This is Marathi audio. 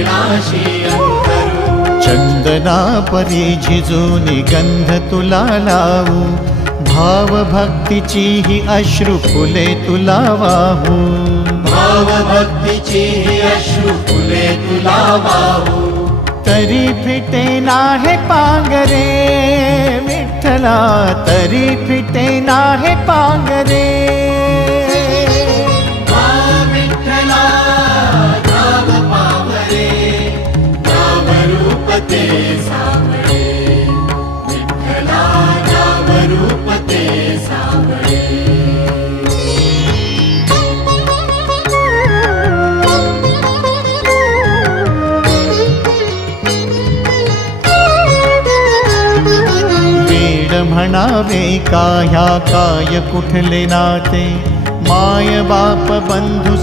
चरणाशी अंतरू। चंदना परी झिजूनी गंध तुला लावू, भाव भक्तीची ही अश्रु फुले तुला वाहू। भाव भक्तीची ही अश्रु फुले तुला वाहू। तरी फिटे नाहे पांगरे विठ्ठला, तरी फिटे नाहे पांगरे। विठ्ठला नाम पावरे, नाम रूप ते सावळे। विठ्ठला नाम रूप ते सावळे। म्हणावे का ह्या काय कुठले नाते, माय बाप बंधू